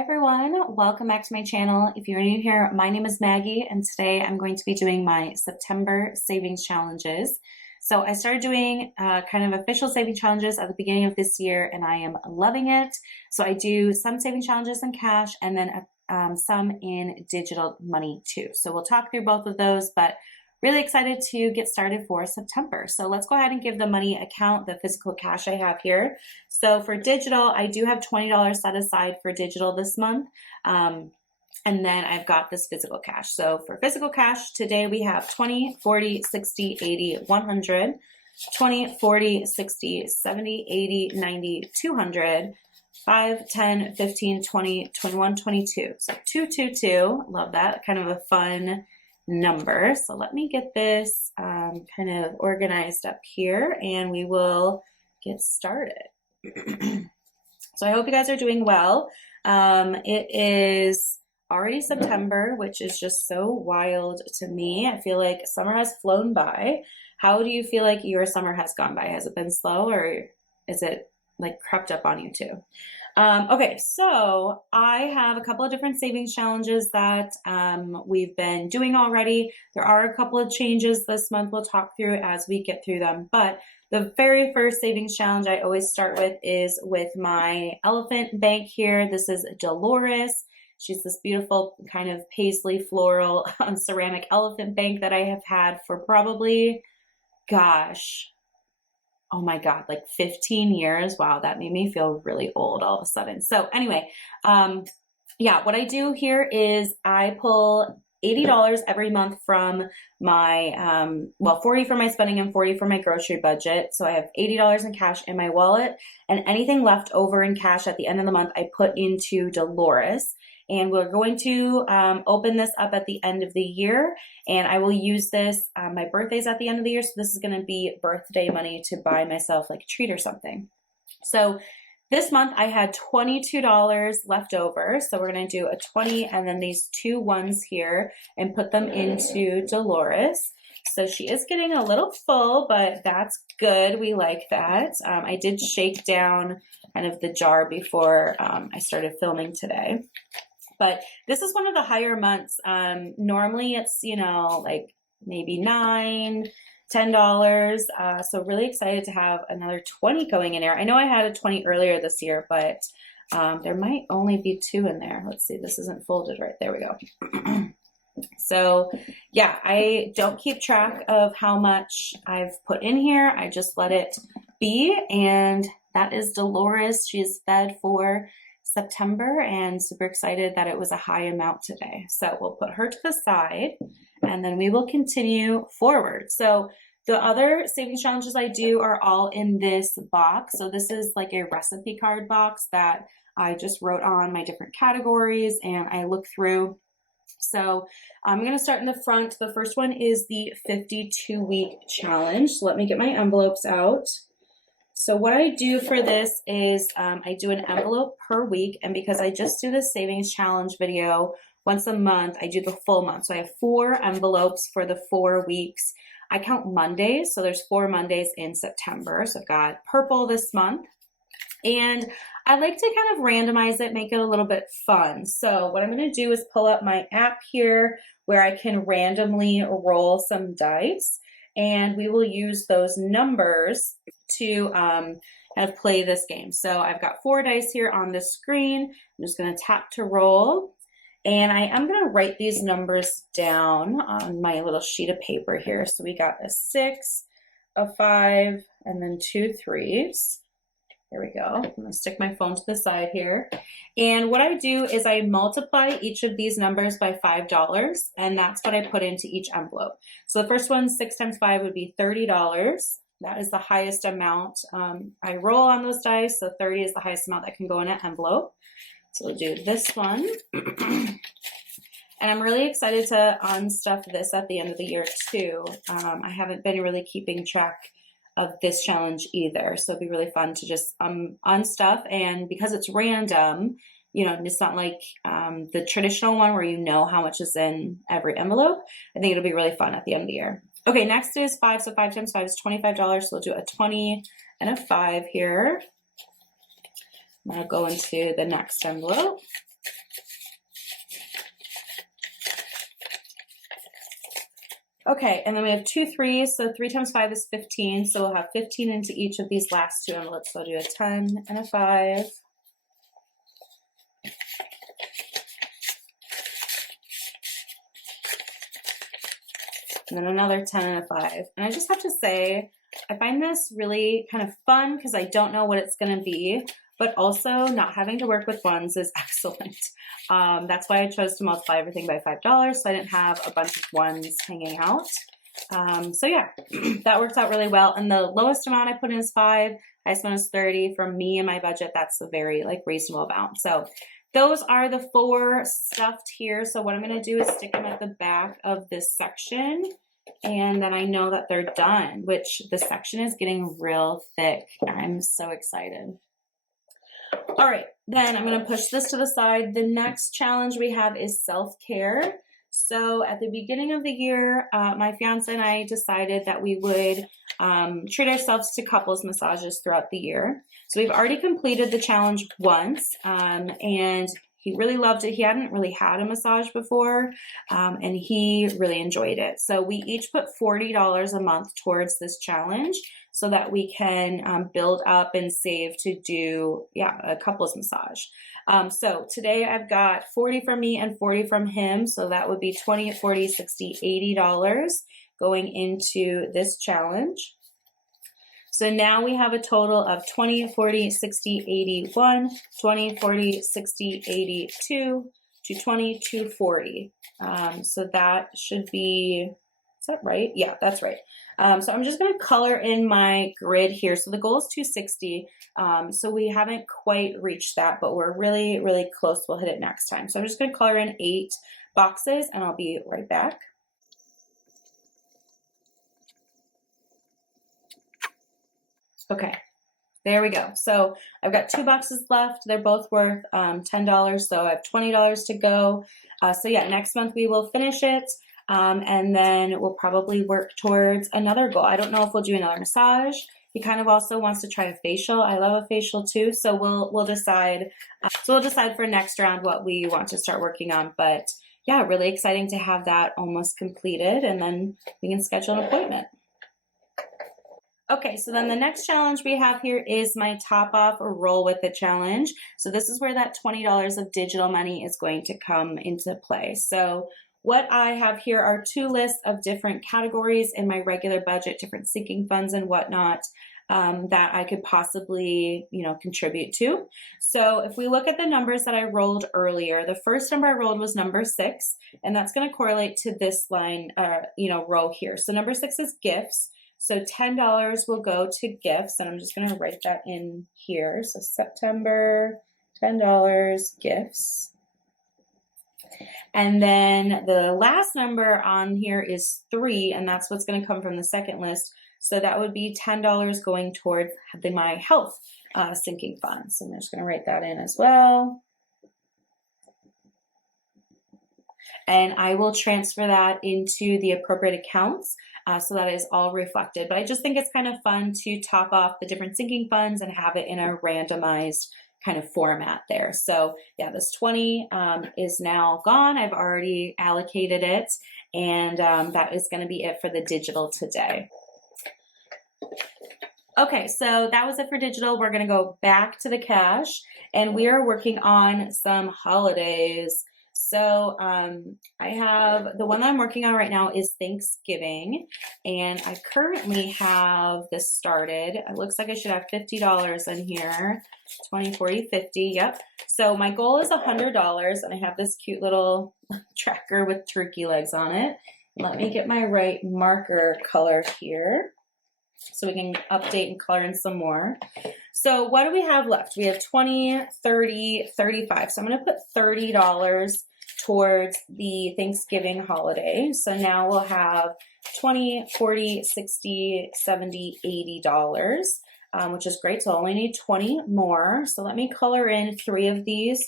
Hi everyone, welcome back to my channel. If you're new here, my name is Maggie and today I'm going to be doing my September savings challenges. So I started doing kind of official saving challenges at the beginning of this year and I am loving it. So I do some saving challenges in cash and then some in digital money too. So we'll talk through both of those, but really excited to get started for September. So let's go ahead and give the money account, the physical cash I have here. So for digital, I do have $20 set aside for digital this month. And then I've got this physical cash. So for physical cash, today we have 20, 40, 60, 80, 100, 20, 40, 60, 70, 80, 90, 200, 5, 10, 15, 20, 21, 22. So 222, love that, kind of a fun number. So let me get this kind of organized up here and we will get started. So I hope you guys are doing well. It is already September, which is just so wild to me. I feel like summer has flown by. How do you feel like your summer has gone by? Has it been slow or is it like crept up on you too? Okay, so I have a couple of different savings challenges that we've been doing already. There are a couple of changes this month we'll talk through as we get through them. But the very first savings challenge I always start with is with my elephant bank here. This is Dolores. She's this beautiful kind of paisley floral ceramic elephant bank that I have had for probably, gosh, oh my God, like 15 years. Wow, that made me feel really old all of a sudden. So anyway, yeah, what I do here is I pull $80 every month from my, well, 40 for my spending and 40 for my grocery budget. So I have $80 in cash in my wallet and anything left over in cash at the end of the month, I put into Dolores. And we're going to open this up at the end of the year. And I will use this, my birthday's at the end of the year. So this is gonna be birthday money to buy myself like a treat or something. So this month I had $22 left over. So we're gonna do a 20 and then these two ones here and put them into Dolores. So she is getting a little full, but that's good. We like that. I did shake down kind of the jar before I started filming today. But this is one of the higher months. Normally it's, you know, like maybe $9, $10. So really excited to have another 20 going in there. I know I had a 20 earlier this year, but there might only be 2 in there. Let's see, this isn't folded right. There we go. So yeah, I don't keep track of how much I've put in here. I just let it be. And that is Dolores. She is fed for September and super excited that it was a high amount today. So we'll put her to the side and then we will continue forward. So the other savings challenges I do are all in this box. So this is like a recipe card box that I just wrote on my different categories and I look through. So I'm going to start in the front. The first one is the 52-week challenge. So let me get my envelopes out. So what I do for this is I do an envelope per week, and because I just do the savings challenge video once a month, I do the full month. So I have 4 envelopes for the 4 weeks. I count Mondays, so there's 4 Mondays in September. So I've got purple this month, and I like to kind of randomize it, make it a little bit fun. So what I'm going to do is pull up my app here where I can randomly roll some dice. And we will use those numbers to kind of play this game. So I've got 4 dice here on the screen. I'm just going to tap to roll. And I am going to write these numbers down on my little sheet of paper here. So we got a 6, a 5, and then 2 3s. There we go. I'm going to stick my phone to the side here. And what I do is I multiply each of these numbers by $5, and that's what I put into each envelope. So the first one, 6 times 5 would be $30. That is the highest amount I roll on those dice. So 30 is the highest amount that can go in an envelope. So we'll do this one. And I'm really excited to unstuff this at the end of the year too. I haven't been really keeping track of this challenge either. So it'd be really fun to just unstuff. And because it's random, you know, it's not like the traditional one where you know how much is in every envelope. I think it'll be really fun at the end of the year. Okay, next is 5. So 5 times 5 is $25. So we'll do a 20 and a 5 here. I'm gonna go into the next envelope. Okay, and then we have 2 3s, so 3 times 5 is 15, so we'll have 15 into each of these last two envelopes. So I'll do a 10 and a 5. And then another 10 and a 5. And I just have to say, I find this really kind of fun because I don't know what it's going to be, but also not having to work with ones is excellent. That's why I chose to multiply everything by $5, so I didn't have a bunch of ones hanging out. So yeah, that works out really well. And the lowest amount I put in is 5. Highest one is 30. For me and my budget, that's a very reasonable amount. So those are the 4 stuffed here. So what I'm going to do is stick them at the back of this section. And then I know that they're done, which the section is getting real thick. I'm so excited. All right, then I'm going to push this to the side. The next challenge we have is self-care. So at the beginning of the year, my fiance and I decided that we would treat ourselves to couples massages throughout the year. So we've already completed the challenge once, and he really loved it. He hadn't really had a massage before, and he really enjoyed it. So we each put $40 a month towards this challenge so that we can build up and save to do, a couples massage. So today I've got 40 from me and 40 from him. So that would be 20, 40, 60, $80 going into this challenge. So now we have a total of 20, 40, 60, 81, 20, 40, 60, 82, to 20, 240. So that should be, is that right? Yeah, that's right. So I'm just going to color in my grid here. So the goal is 260. So we haven't quite reached that, but we're really, really close. We'll hit it next time. So I'm just going to color in 8 boxes and I'll be right back. Okay, there we go. So I've got 2 boxes left. They're both worth $10. So I have $20 to go. So yeah, next month we will finish it. And then we'll probably work towards another goal. I don't know if we'll do another massage. He kind of also wants to try a facial. I love a facial too. So we'll decide. So we'll decide for next round what we want to start working on. But yeah, really exciting to have that almost completed, and then we can schedule an appointment. Okay, so then the next challenge we have here is my top off or roll with it challenge. So this is where that $20 of digital money is going to come into play. So what I have here are 2 lists of different categories in my regular budget, different sinking funds and whatnot, that I could possibly, contribute to. So if we look at the numbers that I rolled earlier, the first number I rolled was number 6, and that's going to correlate to this line, row here. So number 6 is gifts. So $10 will go to gifts, and I'm just going to write that in here. So September, $10 gifts. And then the last number on here is 3, and that's what's going to come from the second list. So that would be $10 going toward my health sinking fund. So I'm just going to write that in as well. And I will transfer that into the appropriate accounts so that is all reflected. But I just think it's kind of fun to top off the different sinking funds and have it in a randomized kind of format there. So yeah, this 20 is now gone. I've already allocated it, and that is going to be it for the digital today. Okay, so that was it for digital. We're going to go back to the cash, and we are working on some holidays. So I have, the one that I'm working on right now is Thanksgiving, and I currently have this started. It looks like I should have $50 in here, 20, 40, 50, yep. So my goal is $100, and I have this cute little tracker with turkey legs on it. Let me get my right marker color here so we can update and color in some more. So what do we have left? We have 20, 30, 35. So I'm going to put $30 towards the Thanksgiving holiday. So now we'll have 20, 40, 60, 70, $80, which is great. So I only need 20 more. So let me color in 3 of these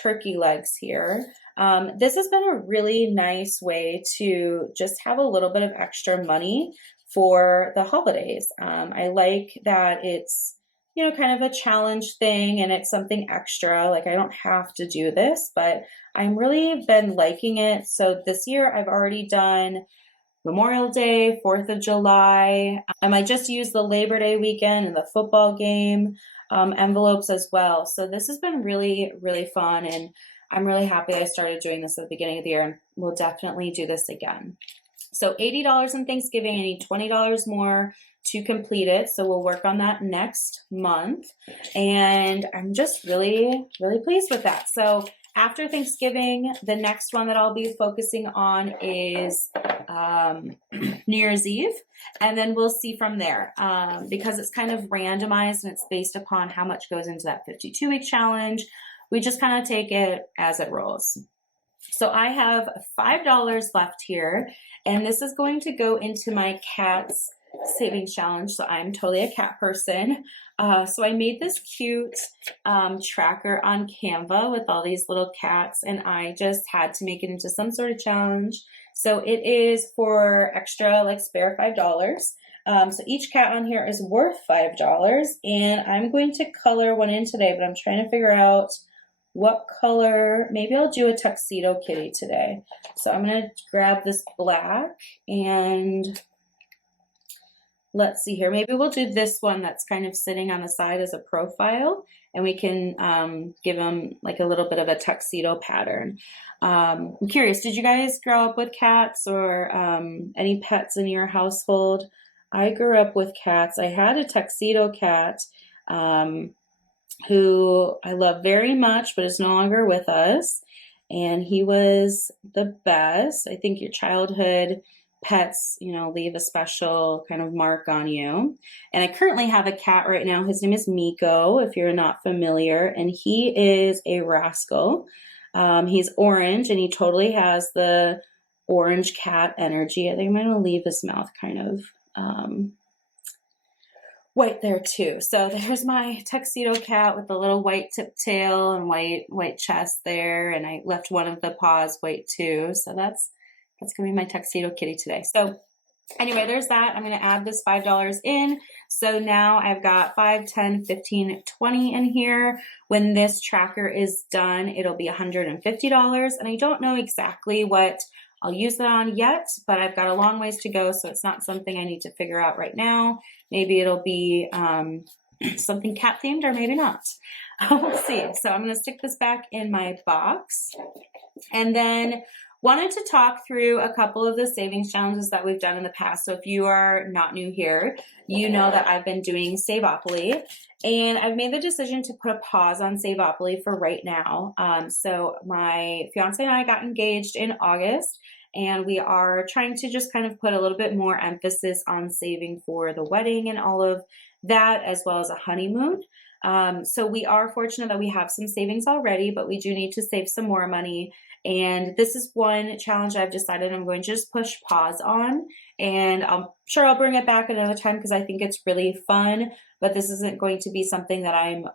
turkey legs here. This has been a really nice way to just have a little bit of extra money for the holidays. I like that it's, kind of a challenge thing, and it's something extra. Like, I don't have to do this, but I'm really been liking it. So this year I've already done Memorial Day, 4th of July. I might just use the Labor Day weekend and the football game envelopes as well. So this has been really, really fun, and I'm really happy I started doing this at the beginning of the year, and we'll definitely do this again. So $80 in Thanksgiving, I need $20 more to complete it. So we'll work on that next month. And I'm just really, really pleased with that. So after Thanksgiving, the next one that I'll be focusing on is New Year's Eve. And then we'll see from there because it's kind of randomized and it's based upon how much goes into that 52-week challenge. We just kind of take it as it rolls. So I have $5 left here, and this is going to go into my cat's savings challenge. So I'm totally a cat person. So I made this cute tracker on Canva with all these little cats, and I just had to make it into some sort of challenge. So it is for extra, like spare $5. So each cat on here is worth $5, and I'm going to color one in today, but I'm trying to figure out what color. Maybe I'll do a tuxedo kitty today. So I'm going to grab this black, and let's see here. Maybe we'll do this one that's kind of sitting on the side as a profile, and we can give them like a little bit of a tuxedo pattern. I'm curious, did you guys grow up with cats or any pets in your household? I grew up with cats. I had a tuxedo cat who I love very much, but is no longer with us. And he was the best. I think your childhood pets, you know, leave a special kind of mark on you. And I currently have a cat right now. His name is Miko, if you're not familiar, and he is a rascal. He's orange, and he totally has the orange cat energy. I think I'm going to leave his mouth kind of white there too. So there's my tuxedo cat with the little white tip tail and white chest there, and I left one of the paws white too. So that's gonna be my tuxedo kitty today. So anyway, there's that. I'm gonna add this $5 in. So now I've got 5, 10, 15, 20 in here. When this tracker is done, it'll be $150, and I don't know exactly what I'll use that on yet, but I've got a long ways to go, so it's not something I need to figure out right now. Maybe it'll be something cat themed, or maybe not. We'll see. So I'm going to stick this back in my box, and then wanted to talk through a couple of the savings challenges that we've done in the past. So if you are not new here, you know that I've been doing Saveopoly, and I've made the decision to put a pause on Saveopoly for right now. So my fiance and I got engaged in August, and we are trying to just kind of put a little bit more emphasis on saving for the wedding and all of that, as well as a honeymoon. So we are fortunate that we have some savings already, but we do need to save some more money. And this is one challenge I've decided I'm going to just push pause on, and I'm sure I'll bring it back another time because I think it's really fun, but this isn't going to be something that I'm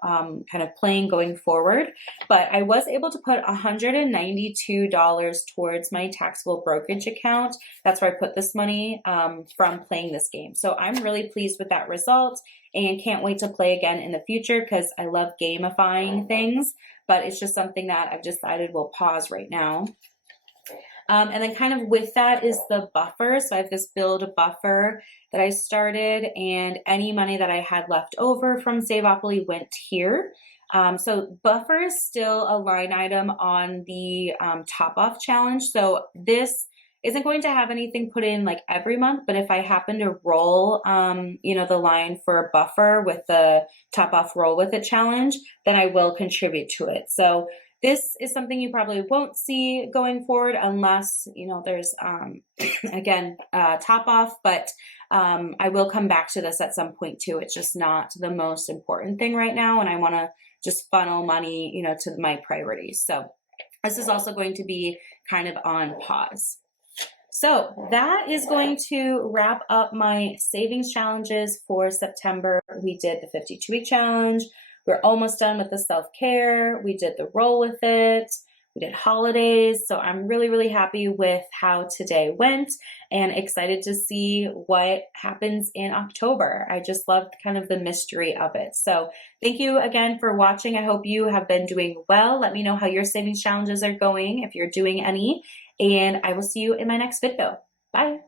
kind of playing going forward. But I was able to put $192 towards my taxable brokerage account. That's where I put this money from playing this game. So I'm really pleased with that result, and can't wait to play again in the future because I love gamifying things. But it's just something that I've decided we'll pause right now. And then kind of with that is the buffer. So I have this build buffer that I started, and any money that I had left over from Saveopoly went here. So buffer is still a line item on the top off challenge. So this isn't going to have anything put in like every month, but if I happen to roll, you know, the line for a buffer with the top off roll with it challenge, then I will contribute to it. So this is something you probably won't see going forward unless, you know, there's, again, top off, but I will come back to this at some point too. It's just not the most important thing right now, and I want to just funnel money, you know, to my priorities. So this is also going to be kind of on pause. So that is going to wrap up my savings challenges for September. We did the 52-week challenge. We're almost done with the self-care. We did the roll with it. We did holidays. So I'm really, really happy with how today went and excited to see what happens in October. I just love kind of the mystery of it. So thank you again for watching. I hope you have been doing well. Let me know how your savings challenges are going if you're doing any, and I will see you in my next video. Bye.